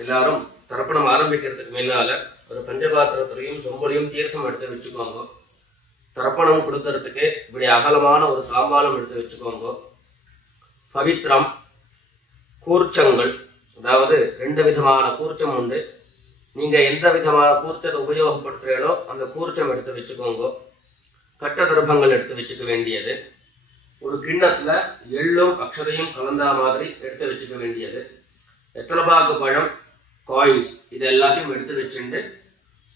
எல்லாரும் தர்ப்பணம் ஆரம்பிக்கிறதுக்கு முன்னால ஒரு பஞ்சபாத்திரத்திலையும் சொம்பலையும் தீர்த்தம் எடுத்து வச்சுக்கோங்க. தர்ப்பணம் கொடுக்கறதுக்கு இப்படி அகலமான ஒரு தாம்பாலம் எடுத்து வச்சுக்கோங்க. பவித்திரம், கூர்ச்சங்கள், அதாவது 2 விதமான கூர்ச்சம் உண்டு. நீங்க எந்த விதமான கூர்ச்சத்தை உபயோகப்படுத்துறீங்களோ அந்த கூர்ச்சம் எடுத்து வச்சுக்கோங்க. கட்ட தர்ப்பங்கள் எடுத்து வச்சுக்க வேண்டியது. ஒரு கிண்ணத்துல எள்ளும் அக்ஷதையும் கலந்தா மாதிரி எடுத்து வச்சுக்க வேண்டியது. எத்தலபாக்கு பழம், காயின்ஸ், இது எல்லாத்தையும் எடுத்து வச்சுட்டு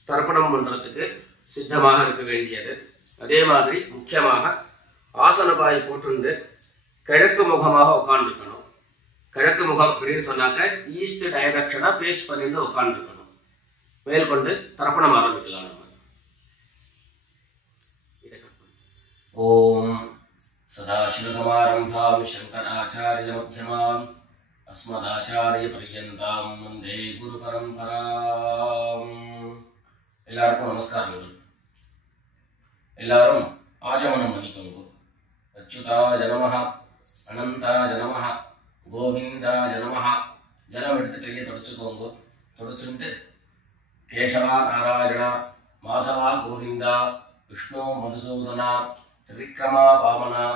தர்ப்பணம் பண்றதுக்கு சித்தமாக இருக்க வேண்டியது. அதே மாதிரி முக்கியமாக ஆசனபாய் போட்டு கிழக்கு முகமாக உட்காந்துருக்கணும். கிழக்கு முகம் அப்படின்னு சொன்னாக்க ஈஸ்ட் டைரக்ஷனா ஃபேஸ் பண்ணிட்டு உட்காந்துருக்கணும். மேற்கொண்டு தர்ப்பணம் ஆரம்பிக்கலாம். நம்ம ஓம் சதாசிவசமாரம்பாம் சங்கராச்சாரிய மத்தியமாம் अस्मदाचार्य पर्यन्तां वन्दे गुरु परंपराम्. எல்லாருக்கும் நமஸ்காரங்கள். எல்லாரும் ஆச்சமனம் பண்ணிக்கோங்க. அச்சுதாய நமஹ, அனந்தாய நமஹ, கோவிந்தாய நமஹ. ஜலம் எடுத்து கையை தொடச்சுக்கோங்க. தொடச்சுட்டு கேசவா நாராயணா, மாதவா கோவிந்தா, விஷ்ணு மதுசூதனா, திரிவிக்ரமா வாமனா,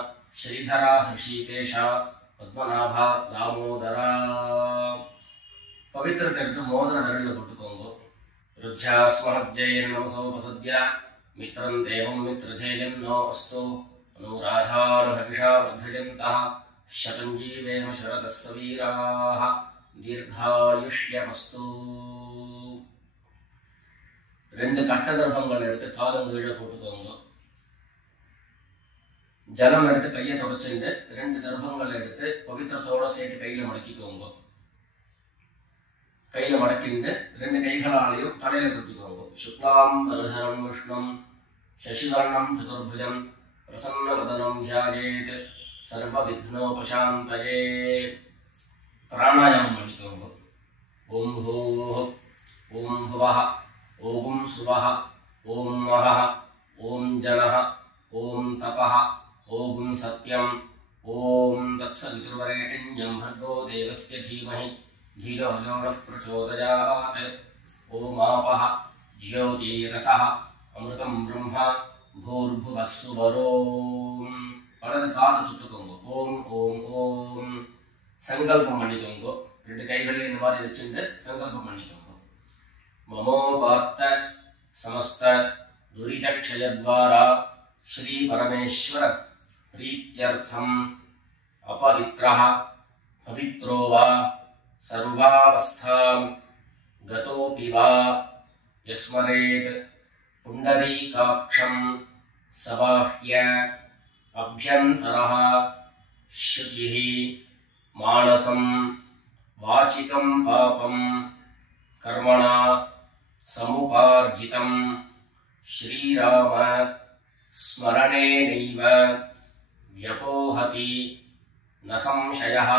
ஸ்ரீதரா ஹிருஷிகேஷா, பத்மநாபா தாமோதரா. பவித்திரத்தை எடுத்து மோதிர விரலில் போட்டுக்கோங்க. ருத்யாஸ்மஹத்யைர் நமசோபசத்ய மித்ரம் தேவம் மித்ரதேயம் நோ அஸ்து அனுராதானுஹவிஷா வர்தயந்தः சதம் ஜீவேம சரதஸ்ஸ வீராः தீர்காயுஷ்யமஸ்து. 2 கட்ட தர்ப்பங்கள் எடுத்து காலம் கீழே போட்டுக்கோங்க. ஜலம் எடுத்து கையை தொடச்சுட்டு 2 தர்ப்பங்கள் எடுத்து பவித்திரத்தோட சேர்த்து கையில மடக்கிக்கோங்க. கையில மடக்கிட்டு 2 கைகளாலையும் தலையில கட்டிக்கோங்க. சுக்லாம் பரதரம் விஷ்ணும் சசிவர்ணம் சதுர்புஜம் பிரசன்னவதனம் தியாயேத் சர்வ விக்னோபசாந்தயே. பிராணாயாமம் பண்ணிக்கோங்க. ஓம் ஹூஹ், ஓம் ஹுவஹ, ஓம் சுவஹ, ஓம் மஹஹ, ஓம் ஜனஹ, ஓம் தபஹ, ஓம் சத்யம், ஓம் தத்சவிதுர்வரேண்யம் भर्गो देवस्य धीमहि धियो यो नः प्रचोदयात्. ஓம் ஆபஹ ஜ்யோதிரஸஹ அமிர்தம் பிரம்மா பூர்புவः சுவரோம். வலது காது தொட்டுக்கோங்க. ஓம் ஓம் ஓம். சங்கல்பம் பண்ணிக்கோங்க. 2 கைகளையும் இந்த மாதிரி வச்சுட்டு சங்கல்பம் பண்ணிக்கோங்க. மமோபாத்த சமஸ்த துரிதக்ஷயத்வாரா श्री परमेश्वर प्रीत्यर्थम अपवित्रः पवित्रो वा सर्वावस्थां गतोऽपि वा यस्मरेत् पुण्डरीकाक्षं सबाह्य अभ्यन्तरः शुचिः मानसं वाचिकं पापं कर्मणा समुपार्जितं श्रीराम स्मरणेनैव व्यपोहति न संशयः.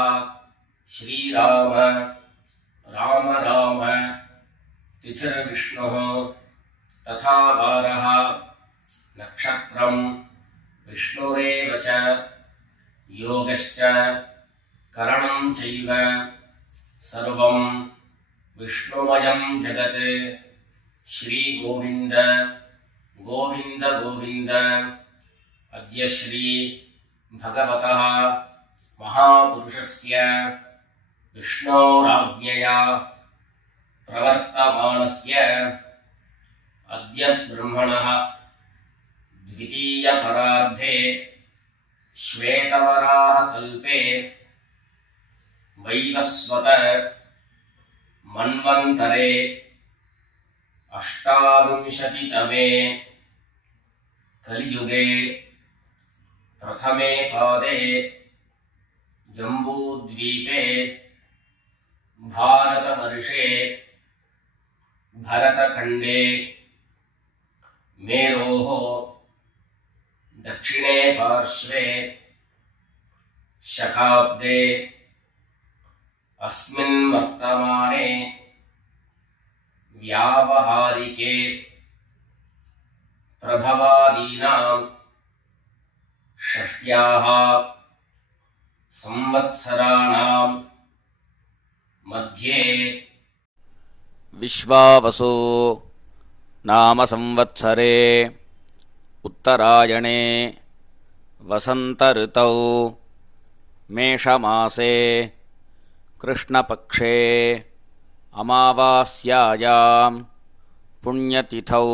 श्रीराम राम राम तिथिर्विष्णुः तथा वारः नक्षत्रं विष्णुरेव च योगश्च करणं चैव सर्वं विष्णुमयं जगत्. श्री गोविंद गोविंद गोविंद. अद्य श्री भगवतः महापुरुषस्य विष्णोराज्ञया प्रवर्तमानस्य अद्य ब्रह्मणः द्वितीयपरार्धे श्वेतवराह कल्पे वैवस्वत मन्वन्तरे 28तमे कलियुगे प्रथमे पादे जम्बूद्वीपे भारतवर्षे भरतखण्डे मेरोः दक्षिणे पार्श्वे शकाब्दे अस्मिन् वर्तमाने व्यावहारिके प्रभवादीनां षष्ट्याः संवत्सराणां मध्ये विश्वावसु नाम संवत्सरे उत्तरायणे वसन्तऋतौ मेषमासे कृष्णपक्षे अमावास्यायां पुण्यतिथौ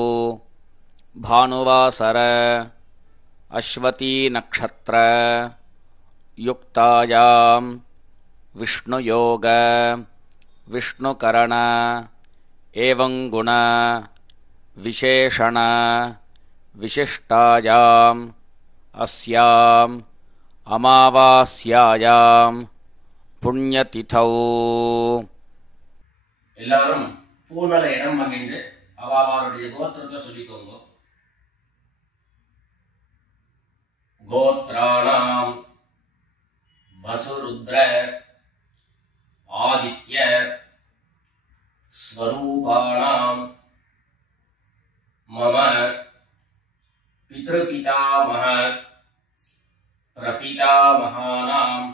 भानुवासर अश्वतीनक्षत्र युक्तायां विष्णुयोग विष्णुकरण एवं गुण विशेषण विशिष्टायाम् अस्याम् अमावास्यायां पुण्यतिथौ எல்லாரும் பூநல இடம் பண்ணிட்டு அவாவாருடைய கோத்திரத்தை சொல்லிக்கோங்க. கோத்ராணாம் வசுருத்ர ஆதித்ய ஸ்வரூபாணாம் மம பித்ருபிதாமஹ பிரபிதாமஹானாம்.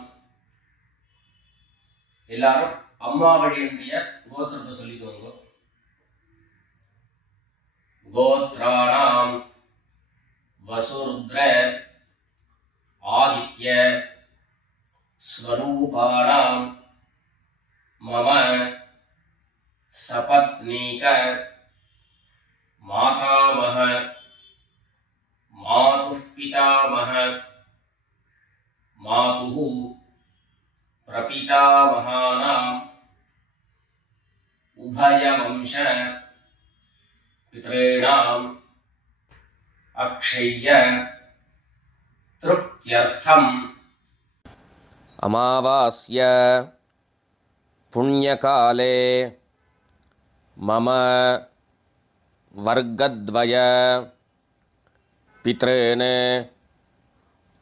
எல்லாரும் அம்மா வழியினுடைய கோத்திரத்தை சொல்லிக்கோங்க. கோத்ராணாம் வசுருத்ர ஆதித்ய ஸ்வரூபாணாம் மம சபத்னீக மாதாமஹ மாதுः பிதாமஹ மாதுः பிரபிதாமஹானாம் உபயவம்ச பித்ரேணாம் அக்ஷய்ய திருப்த்யர்த்தம். अमावास्य पुण्यकाले मम वर्गद्वय पितॄन्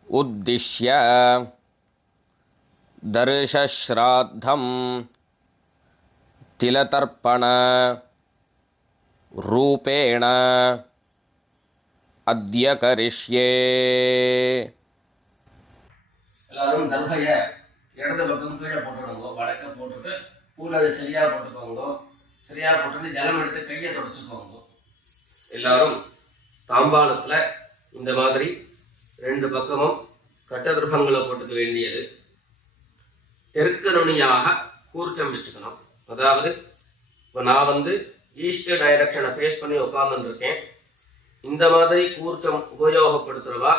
उद्दिश्य दर्शश्राद्धं तिलतर्पण रूपेण अद्य करिष्ये. எல்லாரும் தர்பைய இடது பக்கம் கீழே போட்டுடுங்க. வடக்க போட்டுட்டு பூனல் சரியா போட்டுக்கோங்க. சரியா போட்டுட்டு ஜலம் எடுத்து கையை தொடச்சுக்கோங்க. எல்லாரும் தாம்பாளத்துல இந்த மாதிரி ரெண்டு பக்கமும் கட்ட திருப்பங்களை போட்டுக்க வேண்டியது. தெற்கு நுனியாக கூர்ச்சம் வச்சுக்கணும். அதாவது இப்போ நான் ஈஸ்ட் டைரக்ஷனை ஃபேஸ் பண்ணி உட்கார்ந்துட்டு இருக்கேன். இந்த மாதிரி கூர்ச்சம் உபயோகப்படுத்துறவா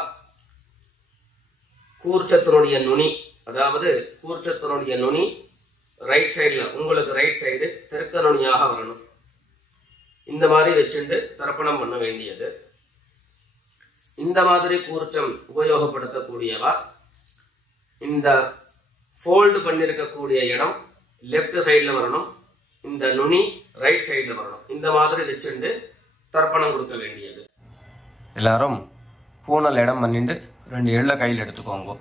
கூர்ச்சத்தினுடைய நுனி, அதாவது கூர்ச்சத்தினுடைய நுனி ரைட் சைடில், உங்களுக்கு ரைட் சைடு தெற்கு நுனியாக வரணும். இந்த மாதிரி வச்சுட்டு தர்ப்பணம் பண்ண வேண்டியது. இந்த மாதிரி கூர்ச்சம் உபயோகப்படுத்தக்கூடியவா இந்த ஃபோல்டு பண்ணியிருக்கக்கூடிய இடம் லெஃப்ட் சைடில் வரணும், இந்த நுனி ரைட் சைடில் வரணும். இந்த மாதிரி வச்சுட்டு தர்ப்பணம் கொடுக்க வேண்டியது. எல்லாரும் பூனல் இடம் பண்ணிட்டு ரெண்டு எள்ள கையில் எடுத்துக்கோங்க.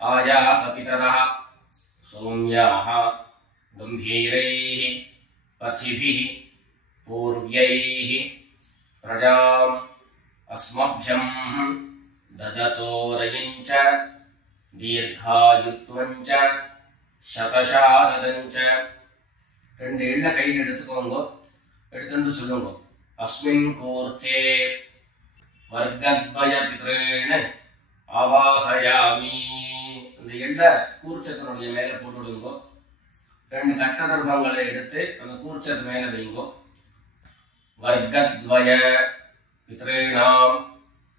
ஆயாத பிதரஹ சௌம்யாஹ கம்பீரைஹ பதிபிஹ பூர்வ்யைஹ பிரஜாம் அஸ்மப்யம் தததோரயஞ்ச தீர்காயுத்வஞ்ச சதசாரதஞ்ச. ரெண்டு எள்ள கையில் எடுத்துக்கோங்க. எடுத்துட்டு சொல்லுங்க. அஸ்மின் கூர்ச்சே வர்க்கத்வய பித்ரேண அவாஹயாமி. அந்த எள்ள கூர்ச்சத்தினுடைய மேல போட்டுடுங்க. ரெண்டு கட்ட தர்ப்பங்களை எடுத்து அந்த கூர்ச்சத்து மேல வைங்க. வர்க்கத்வய பித்ரேணாம்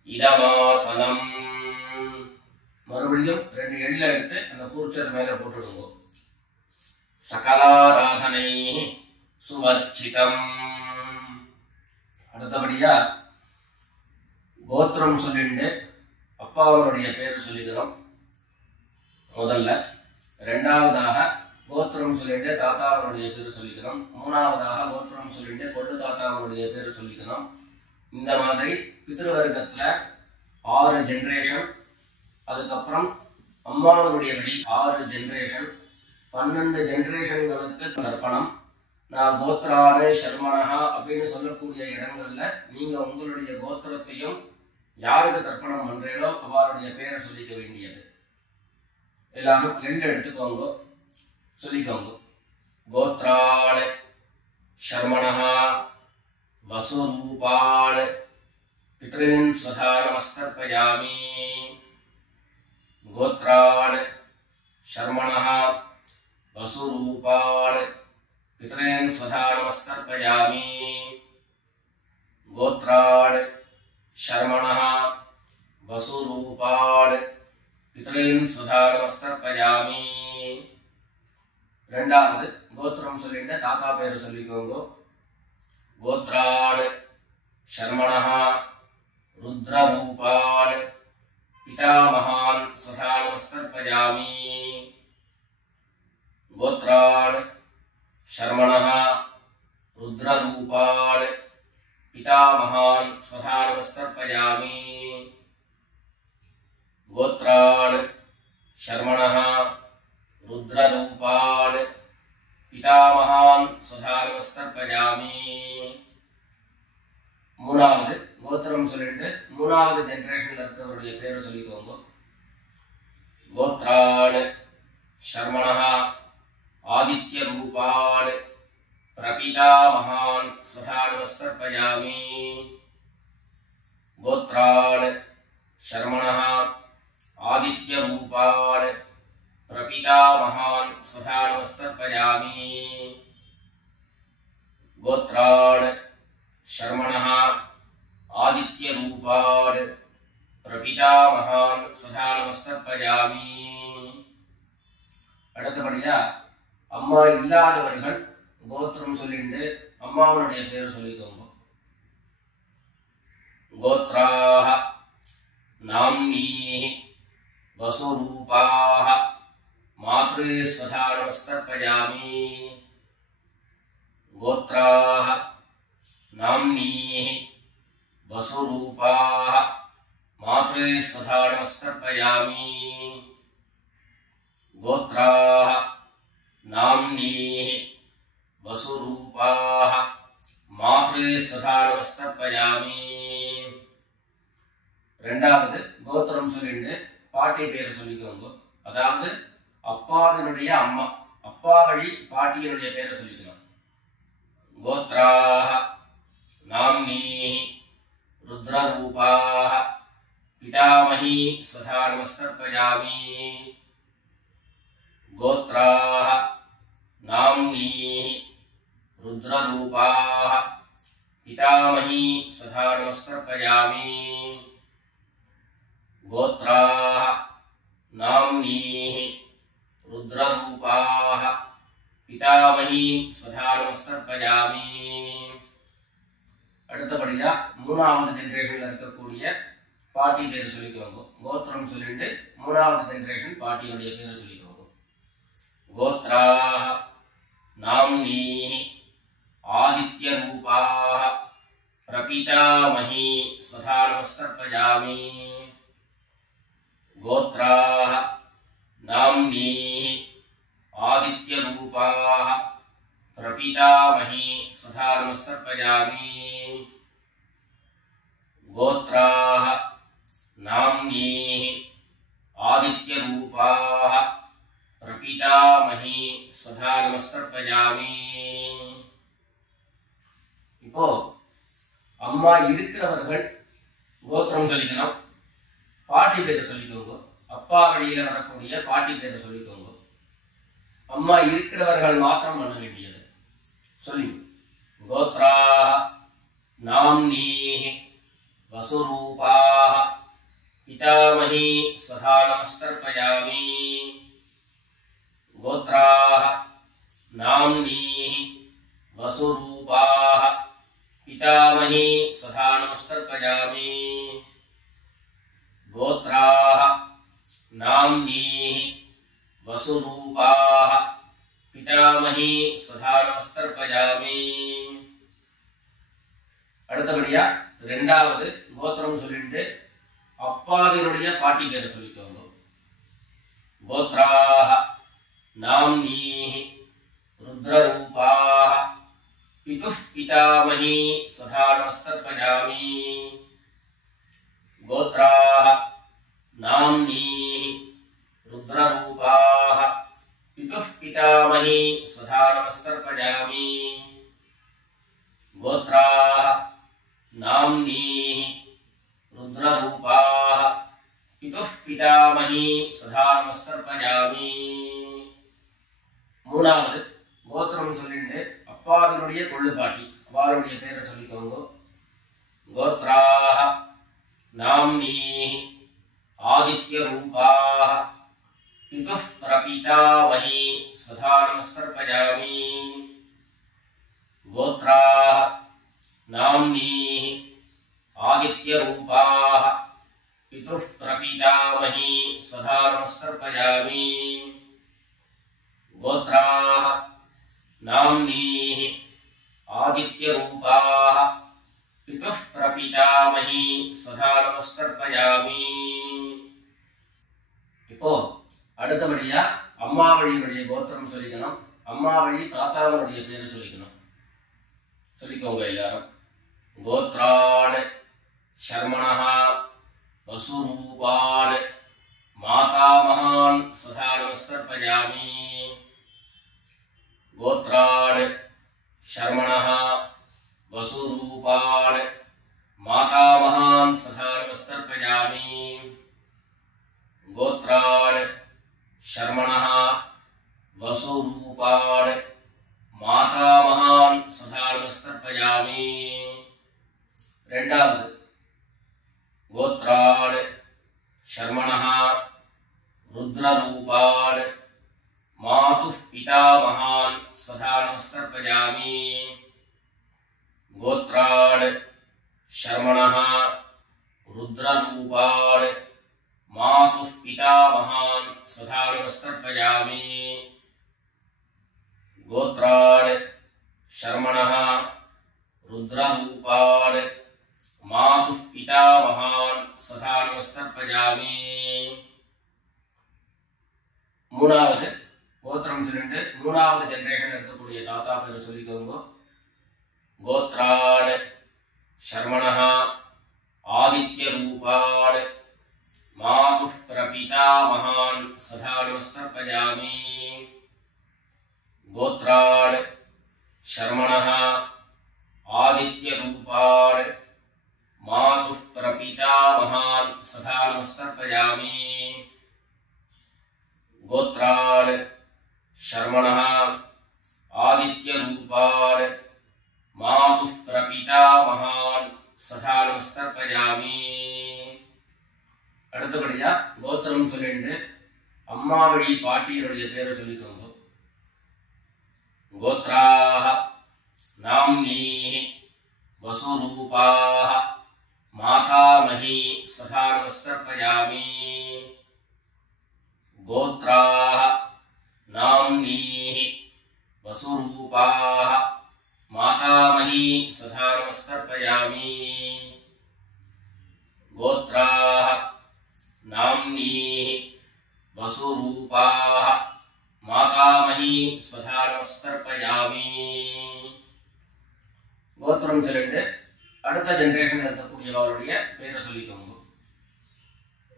இதமாசனம். மறுபடியும் ரெண்டு எள்ள எடுத்து அந்த கூர்ச்சத்து மேல போட்டுடுங்க. சகலாராதனை சுவர்ச்சிதம். அடுத்தபடியா கோத்திரம் சொல்லிட்டு அப்பாவனுடைய பேர் சொல்லிக்கிறோம் முதல்ல. ரெண்டாவதாக கோத்திரம் சொல்லிட்டு தாத்தாவனுடைய பேர் சொல்லிக்கிறோம். மூணாவதாக கோத்திரம் சொல்லிட்டு கொள்ளு தாத்தாவனுடைய பேர் சொல்லிக்கிறோம். இந்த மாதிரி பித்ருவர்க்கத்துல 6 ஜெனரேஷன், அதுக்கப்புறம் அம்மாவனுடைய வழி 6 ஜெனரேஷன், 12 ஜெனரேஷன்களுக்கு தர்ப்பணம். நான் கோத்ரானு சர்மனஹா அப்படின்னு சொல்லக்கூடிய இடங்கள்ல நீங்க உங்களுடைய கோத்திரத்தையும் யாருக்கு தர்ப்பணம் பண்றீங்களோ அவருடைய பேரை சொல்லிக்க வேண்டியது. எல்லாரும் எள்ளு எடுத்துக்கோங்க, சொல்லிக்கோங்க. கோத்ரானு சர்மனஹா வசுரூபான் பித்ரீன் ஸ்வதானமஸ்தர்ப்பயாமி. கோத்ரான் சர்மணஹா வசுரூபான் பித்ரீன் ஸ்வதானமஸ்தர்ப்பயாமி. கோத்ரான் சர்மணஹா வசுரூபான் பித்ரீன் ஸ்வதானமஸ்தர்ப்பயாமி. ரெண்டாவது கோத்திரம் சொல்லிட்டு தாத்தா பேரு சொல்லிக்கோங்க. கோத்ரான் சர்மணஹா ருத்ரரூபான் பிதாமகான் ஸ்வதானமஸ்தர்ப்பயாமி. கோத்ரான் சர்மணஹா ருத்ரரூபான் பிதாமகான் ஸ்வதானமஸ்தர்ப்பயாமி. கோத்ரான் சர்மணஹா ருத்ரரூபான் பிதாமகான் ஸ்வதானமஸ்தர்ப்பயாமி. மூணாவது கோத்திரம் சொல்லிட்டு மூணாவது ஜெனரேஷன்ல இருக்கிறவருடைய பேரை சொல்லிக்கோங்க. கோத்ரான் சர்மணஹா ஆதித்ய ரூபான் பிரபிதாமகான் ஸ்வதானமஸ்தர்ப்பயாமி. கோத்ரான் சர்மணஹா ஆதித்ய ரூபான் பிரபிதாமகான் ஸ்வதானமஸ்தர்ப்பயாமி. கோத்ரான் சர்மணஹா ஆதித்ய ரூபான் பிரபிதாமகான் ஸ்வதானமஸ்தர்ப்பயாமி. அடுத்தபடியா அம்மா இல்லாதவர்கள் கோத்திரம் சொல்லிட்டு அம்மாவனுடைய பேரு சொல்லிக்கோங்க. கோத்ராஹ நாம்னீஹ வசுரூபாஹ மாத்ரே ஸ்வதானமஸ்தர்ப்பயாமி. கோத்ராஹ நாம்னீஹ வசுரூபாஹ மாத்ரே ஸ்வதானமஸ்தர்ப்பயாமி. கோத்ராஹ நாம்னீஹ வசுரூபாஹ மாத்ரே ஸ்வதானமஸ்தர்ப்பயாமி. ரெண்டாவது கோத்திரம் சொல்லிட்டு பாட்டி பேரை சொல்லிக்கோங்க. அதாவது அப்பாவினுடைய அம்மா, அப்பா வழி பாட்டியினுடைய பேரை சொல்லிக்கணும். கோத்ராஹ நாம்னீஹ ருத்ரரூபாஹ பிதாமஹி ஸ்வதானமஸ்தர்ப்பயாமி. கோத்ராஹ நாம்னீஹ ருத்ரரூபாஹ பிதாமஹி ஸ்வதானமஸ்தர்ப்பயாமி. கோத்ராஹ நாம்னீஹ ருத்ரரூபாஹ பிதாமஹி ஸ்வதானமஸ்தர்ப்பயாமி. அடுத்தபடியா மூணாவது ஜெனரேஷன்ல இருக்கக்கூடிய பாட்டி பேரை சொல்லிக்கோங்க. கோத்திரம் சொல்லிட்டு மூணாவது ஜெனரேஷன் பாட்டியுடைய பேரை சொல்லிக்கோங்க. கோத்ராஹ நாம்னீஹ ஆதித்ய ரூபாஹ பிரபிதாமஹி ஸ்வதானமஸ்தர்ப்பயாமி. கோத்ராஹ நாம்னீஹ ஆதித்ய ரூபாஹ பிரபிதாமஹி ஸ்வதானமஸ்தர்ப்பயாமி. கோத்ராஹ நாம்னீஹ ஆதித்ய ரூபாஹ பிரபிதாமஹி ஸ்வதானமஸ்தர்ப்பயாமி. இப்போ அம்மா இருக்கிறவர்கள் கோத்திரம் சொல்லிக்கணும், பாட்டி பேரை சொல்லிக்கோங்க. அப்பா வழியில வரக்கூடிய பாட்டி பேரை சொல்லிக்கோங்க. அம்மா இருக்கிறவர்கள் மாத்திரம் பண்ண வேண்டியது. சொல்லி கோத்ராஹ நாம்னீஹ வசுரூபாஹ பிதாமஹி ஸ்வதானமஸ்தர்ப்பயாமி. கோத்ராஹ நாம்னீஹ வசுரூபாஹ பிதாமஹி ஸ்வதானமஸ்தர்ப்பயாமி. கோத்ராஹ நாம்னீஹ வசுரூபாஹ பிதாமஹி ஸ்வதானமஸ்தர்ப்பயாமி. அடுத்தபடியா ரெண்டாவது கோத்திரம் சொல்லிட்டு அப்பாவினுடைய பாட்டி பேரை சொல்லிக்கோங்க. गोत्राः नाम्नीः रुद्ररूपाः पितुः पितामही सदा नमस्तर्पयामि गोत्राः नाम्नीः रुद्ररूपाः पितुः पितामही सदा नमस्तर्पयामि गोत्राः नाम्नीः रुद्ररूपाः पितुः पितामही सदा नमस्तर्पयामि மூணாவது கோத்திரம் சொல்லிட்டு அப்பாவினுடைய கொள்ளுப்பாட்டி அவளுடைய பேரை சொல்லிக்கோங்க கோத்ராஹ நாம்னீஹி ஆதித்ய ரூபாஹ பிதுः பிரபிதாமஹி சதா நமஸ்தர்ப்பயாமி கோத்ராஹ நாம்னீஹி ஆதித்ய ரூபாஹ பிதுः பிரபிதாமஹி சதா நமஸ்தர்ப்பயாமி गोत्राः नाम्नीः आदित्यरूपाः पितुः प्रपितामही सदा नमस्कर्पयामि இப்போ அடுத்தபடியா அம்மா வழியுடைய கோத்திரம் சொல்லிக்கணும் அம்மா வழி தாத்தாவுடைய பேர் சொல்லிக்கணும் சொல்லிக்கோங்க எல்லாரும் கோத்ரான் शर्मणः वसुरूपान् मातामहान् सदा नमस्कर्पयामि गोत्रान् शर्मणः वसुरूपान् मातामहान् सदा नमस्कर्पयामि गोत्रान् शर्मणः वसुरूपान् मातामहान् सदा नमस्कर्पयामि ரெண்டாவது गोत्रान् शर्मणः रुद्ररूपान् मातुः पितामहान् सदा नमस्कर्पयामि गोत्रान् शर्मणः रुद्ररूपान् मातुः पितामहान् सदा नमस्कर्पयामि गोत्रान् शर्मणः रुद्ररूपान् मातुः पितामहान् सदा नमस्कर्पयामि மூணாவது கோத்திரம் சொல்லிட்டு மூணாவது ஜெனரேஷன் இருக்கக்கூடிய தாத்தா பேர் சொல்லிக்கோங்க கோத்ரான் शर्मणः आदित्य रूपान् मातुः प्रपितामहान् सदा नमस्कर्पयामि गोत्रान् शर्मणः आदित्य रूपान् मातुः प्रपितामहान् सदा नमस्कर्पयामि गोत्रान् शर्मणः आदित्य रूपान् मातुः प्रपितामहान् सदा नमस्कर्पयामि அடுத்தபடியா கோத்திரம் சொல்லிட்டு அம்மா வழி பாட்டியருடைய பேரை சொல்லிக்கோங்க கோத்ராஹ நாம்னீஹ वसुरूपाः मातामही सदा नमस्कर्पयामि गोत्राः नाम्नीः वसुरूपाः मातामही सदा नमस्कर्पयामि गोत्राः नाम्नीः वसुरूपाः मातामही सदा नमस्कर्पयामि கோத்திரம் சொல்லிட்டு அடுத்த ஜெனரேஷன் இருக்கக்கூடியவருடைய பேரை சொல்லிக்கோங்க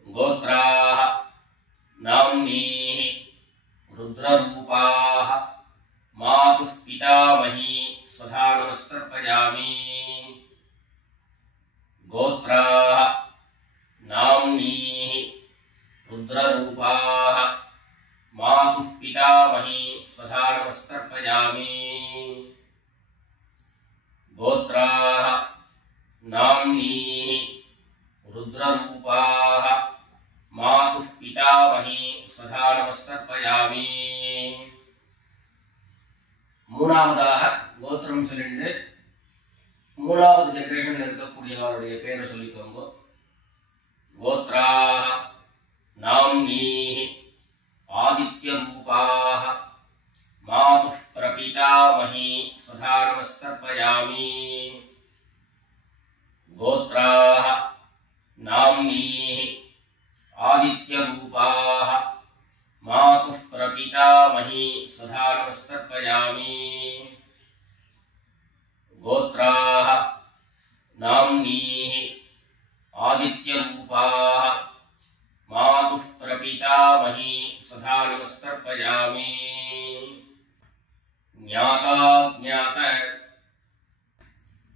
கோத்ராஹ நாம்னீஹ रुद्ररूपाः मातुः पितामही सदा नमस्कर्पयामि गोत्राः नाम्नीः रुद्ररूपाः मातुः पितामही सदा नमस्कर्पयामि गोत्राः नाम्नीः रुद्ररूपाः मातुः पितामही सदा नमस्कर्पयामि மூணாவதாக கோத்திரம் சொல்லிட்டு மூணாவது ஜெனரேஷன்ல இருக்கக்கூடியவருடைய பேரை சொல்லிக்கோங்க கோத்ராஹ நாம்னீஹ ஆதித்ய ரூபாஹ मातुः प्रपितामही सदा नमस्कर्पयामि गोत्राः नाम्नीः आदित्यरूपाः मातुः प्रपितामही सदा नमस्तर्पयामि। गोत्राः नाम्नीः आदित्यरूपाः मातुः प्रपितामही सदा नमस्तर्पयामि। ज्ञाता ज्ञात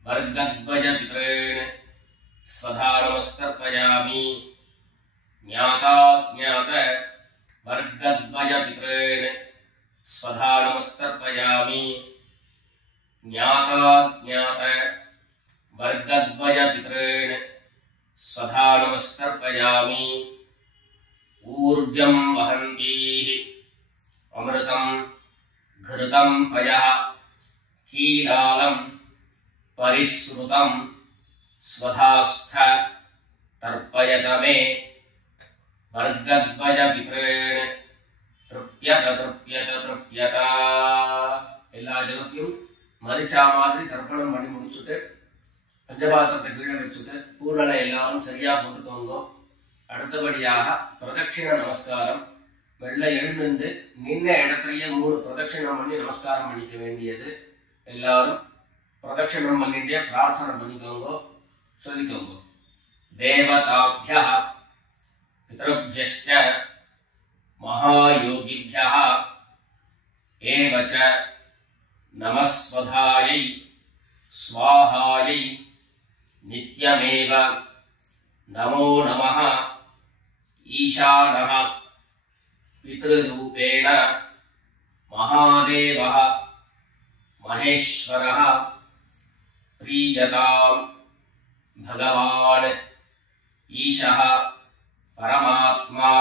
वर्गद्वयपितॄन् सदा नमस्तर्पयामि। ज्ञाता ज्ञात वर्गद्वयपितॄन् सदा नमस्तर्पयामि। ज्ञाता ज्ञात वर्गद्वयपितॄन् सदा नमस्तर्पयामि। ऊर्जं वहन्तीः अमृतं घृतं पयः कीलालं परिश्रुतं स्वधास्थ तर्पयत मे वर्गद्वयपितॄन् तृप्यत तृप्यत तृप्यत। எல்லா ஜலத்தையும் மரிச்சா மாதிரி தர்ப்பணம் பண்ணி முடிச்சுட்டு பஞ்சபாத்திரத்தை கீழே வச்சுட்டு பூனலை எல்லாரும் சரியா போட்டுக்கோங்க. அடுத்தபடியாக பிரதட்சிண நமஸ்காரம். வெள்ளை எழுந்து நின்ன இடத்துலயே 3 பிரதட்சிணம் பண்ணி நமஸ்காரம் பண்ணிக்க வேண்டியது. எல்லாரும் பிரதட்சிணம் பண்ணிட்டே பிரார்த்தனை பண்ணிக்கோங்க, சொல்லிக்கோங்க. தேவதாப்யः பித்ருभ्यश्च महायोगिभ्यः एव च नमस्वधायै स्वाहायै नित्यमेव नमो नमः। ईशानः पितृरूपेण महादेवः महेश्वरः प्रीयतां भगवान् ईशः परमात्मा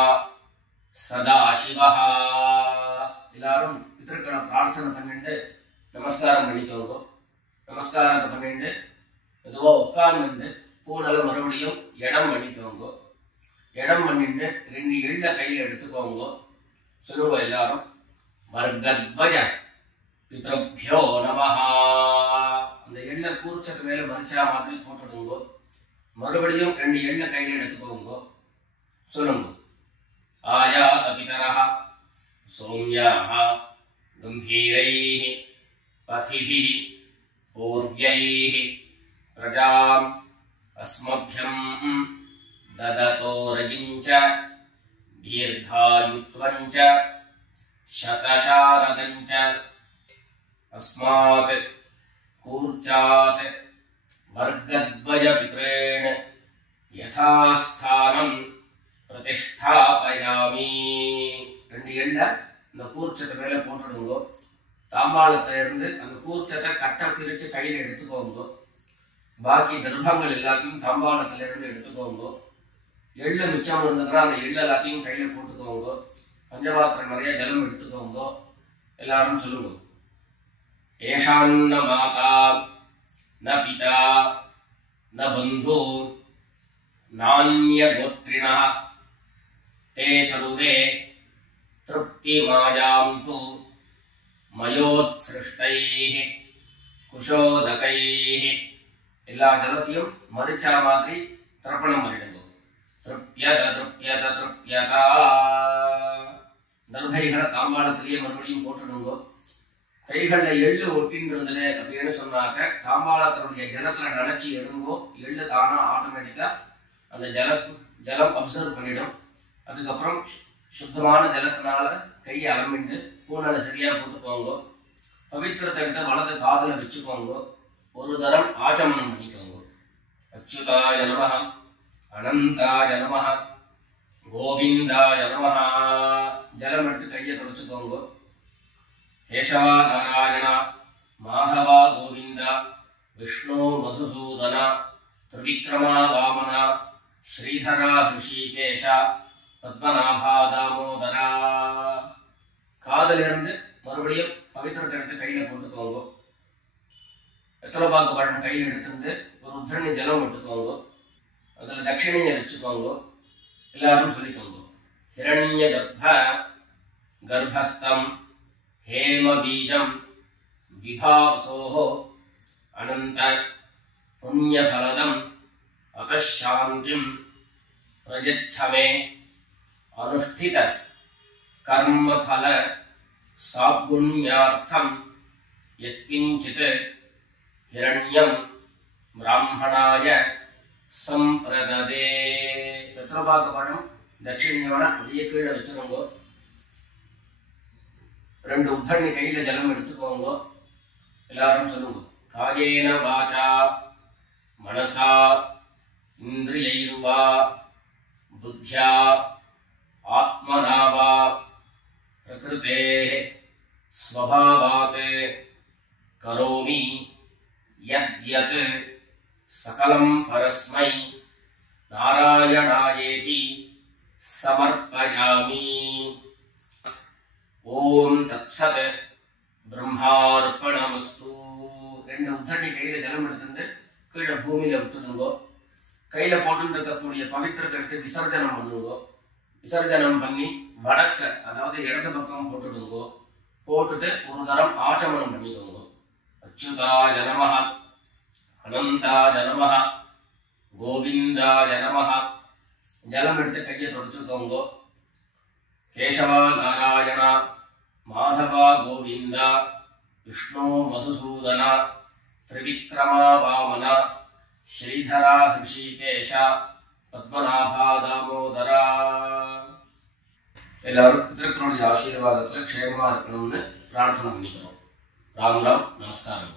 सदाशिवः। எல்லாரும் பித்ருக்களை பிரார்த்தனை பண்ணிட்டு நமஸ்காரம் பண்ணிக்கோங்க. நமஸ்காரத்தை பண்ணிட்டு எதுவோ உட்கார்ந்து பூனலை மறுபடியும் இடம் பண்ணிக்கோங்க. இடம் பண்ணிட்டு 2 எள்ள கையில் எடுத்துக்கோங்க. சொல்லுங்க எல்லாரும் வர்கத்வய பித்ருभ्यो நமஹ. அந்த எள்ள கூர்ச்சத்து மேல மரிச்சா மாதிரி போட்டுடுங்க. மறுபடியும் 2 எள்ள கையில் எடுத்துக்கோங்க. சொல்லுங்க ஆயாத பிதரஹ சௌம்யாஹ கம்பீரைஹ பதிபிஹ பூர்வ்யைஹ பிரஜாம் அஸ்மभ्यं ददतो रजिञ्च दीर्घायुत्वञ्च शतशारदञ्च अस्मात् कूर्चात् वर्गद्वयपितॄन् यथास्थानं प्रतिष्ठापयामि. 2 எள்ள இந்த கூர்ச்சத்தை மேல போட்டுடுங்க. தாம்பாளத்துல இருந்து அந்த கூர்ச்சத்தை கட்ட பிரிச்சு கையில எடுத்துக்கோங்க. பாக்கி தர்ப்பங்கள் எல்லாத்தையும் தாம்பாளத்துல இருந்து எடுத்துக்கோங்க. எள்ளு மிச்சம் இருந்ததுன்னா அந்த எள்ளு எல்லாத்தையும் கையில போட்டுக்கோங்க. பஞ்சபாத்திரம் நிறைய ஜலம் எடுத்துக்கோங்க. எல்லாரும் சொல்லுங்க ஏஷான்ன மாதா ந பிதா ந பந்து நான்ய கோத்ரிணः ते सर्वे तृप्तिमायान्तु मयोत्सृष्टैः कुशोदकैः. எல்லா ஜலத்தையும் மரிச்சா மாதிரி தர்ப்பணம் பண்ணிடுங்க. तृप्यत तृप्यत तृप्यत. தர்பைகளை தாம்பாளத்திலேயே மறுபடியும் போட்டுடுங்க. கைகள்ல எள்ளு ஒட்டின்றது அப்படின்னு சொன்னாக்க தாம்பாளத்தினுடைய ஜலத்துல நினைச்சு எடுங்கோ. எள்ளு தானா ஆட்டோமேட்டிக்கா அந்த ஜலம் அப்சர்வ் பண்ணிடும். அதுக்கப்புறம் சுத்தமான ஜலத்தினால கையை அலம்பிட்டு பூனலை சரியா போட்டுக்கோங்க. பவித்திரத்தை விட்டு வலது காதுல வச்சுக்கோங்க. ஒரு தரம் ஆச்சமனம் பண்ணிக்கோங்க. அச்சுதாய நமஹ அனந்தாய நமஹ கோவிந்தாய நமஹ. ஜலம் எடுத்து கையை தொடச்சுக்கோங்க. கேசவா நாராயண மாதவா கோவிந்த விஷ்ணு மதுசூதன திரிவிக்ரமா வாமன ஸ்ரீதரா ஹிருஷிகேஷ பத்மநாபா தாமோதரா. காதல இருந்து மறுபடியும் பவித்திரத்தை எடுத்து கையில போட்டுக்கோங்க. எத்தலோபாக்கு பழம் கையில் எடுத்துட்டு ஒரு உத்திரணி ஜலம் எடுத்துக்கோங்க. அதுல தட்சிணையை வச்சுக்கோங்க. எல்லாரும் சொல்லிக்கோங்க ஹிரண்ய கர்ப்பஸ்தம் हेम बीजं विभावसोः अनंत पुण्यफलदं अतः शांतिं प्रयच्छ मे अनुष्ठित கர்ம பல சாத்குண்யார்த்தம் யத்கிஞ்சித் ஹிரண்யம் பிராமணாய சம்பிரததே. வெத்தலைபாக்கு பழம் தட்சிணையோட அப்படியே கீழே வச்சுக்கோங்க. 2 உத்தண்ணி கையில ஜலம் எடுத்துக்கோங்க. எல்லாரும் சொல்லுங்க. காயேன வாசா மனசா இந்திரியைர்வா புத்யா ஆத்மனா வா பிரகிருதேஹ ஸ்வபாவாத் கரோமி யத்யத் சகலம் பரஸ்மை நாராயணாயேதி சமர்ப்பயாமி. ஓம் தத்சத் பிரம்மார்ப்பணமஸ்து. 2 உத்தண்ணி கையில ஜலம் எடுத்துட்டு கீழே பூமியில விட்டுடுங்கோ. கையில போட்டுருக்கக்கூடிய பவித்திரத்தை எடுத்து விசர்ஜனம் பண்ணுங்கோ. விசர்ஜனம் பண்ணி வடக்க அதாவது இடது பக்கம் போட்டுடுங்கோ. போட்டுட்டு ஒரு தரம் ஆச்சமனம் பண்ணிக்கோங்க. அச்சுதாய நமஹ அனந்தாய நமஹ கோவிந்தாய நமஹ. ஜலம் எடுத்து கையை தொடச்சுக்கோங்க. கேசவா நாராயணா மாதவா கோவிந்தா விஷ்ணு மதுசூதன திரிவிக்ரமா வாமனா ஸ்ரீதரா ஹிருஷிகேஷ பத்மநாபா தாமோதரா. எல்லாரும் பிதர்களுடைய ஆசீர்வாதத்துல க்ஷேமமா இருக்கணும்னு பிரார்த்தனை பண்ணிக்கிறோம். ராம் ராம். நமஸ்காரம்.